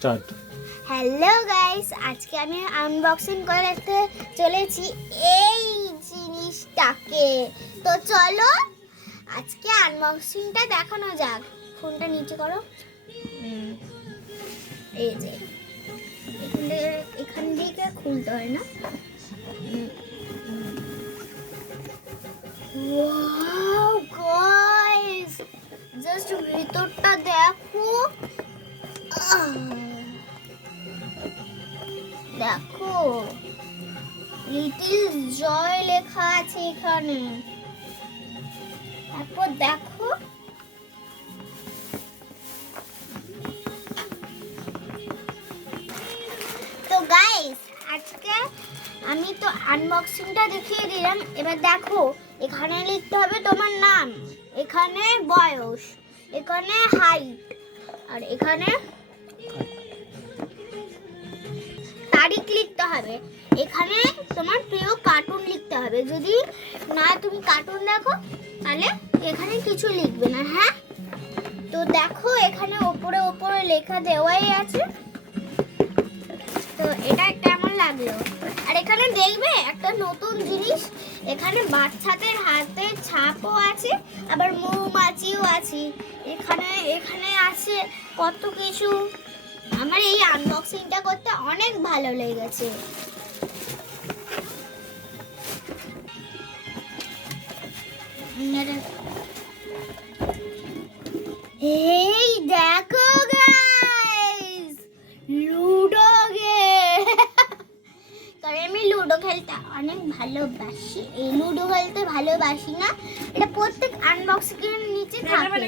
Start. Hello guys, আজকে আমি unboxing করতে চলেছি এই জিনিসটাকে। তো চলো আজকে আনবক্সিংটা দেখানো যাক। ফোনটা নিচে করো। এই যে এখান থেকে খুলতে হয় না। ওয়াও গাইস, জাস্ট ভিতরটা দেখো। দেখো লিটল জয় লেখা আছে এখানে। তারপর দেখো তো গাইস, আজকে আমি তো আনবক্সিংটা দেখিয়ে দিলাম। এবার দেখো এখানে লিখতে হবে তোমার নাম, এখানে বয়স, এখানে হাইট, আর এখানে তারিখ লিখতে হবে। এখানে তোমার প্রিয় কার্টুন লিখতে হবে। যদি না তুমি কার্টুন দেখো তাহলে এখানে কিছু লিখবে না, হ্যাঁ? তো দেখো এখানে ওপরে লেখা দেওয়াই আছে। তো এটা কেমন লাগলো? আর এখানে দেখবে একটা নতুন জিনিস, এখানে বাচ্চাদের হাতের ছাপও আছে, আবার মৌমাছিও আছে। এখানে আছে কত কিছু। আমার এই আনবক্সিংটা করতে অনেক ভালো লেগেছে। এই দেখো গাইস, লুডো গেম। কারণ আমি লুডো খেলতে অনেক ভালোবাসি। এই লুডো খেলতে ভালোবাসি না, এটা প্রত্যেক আনবক্সিং এর নিচে থাকে।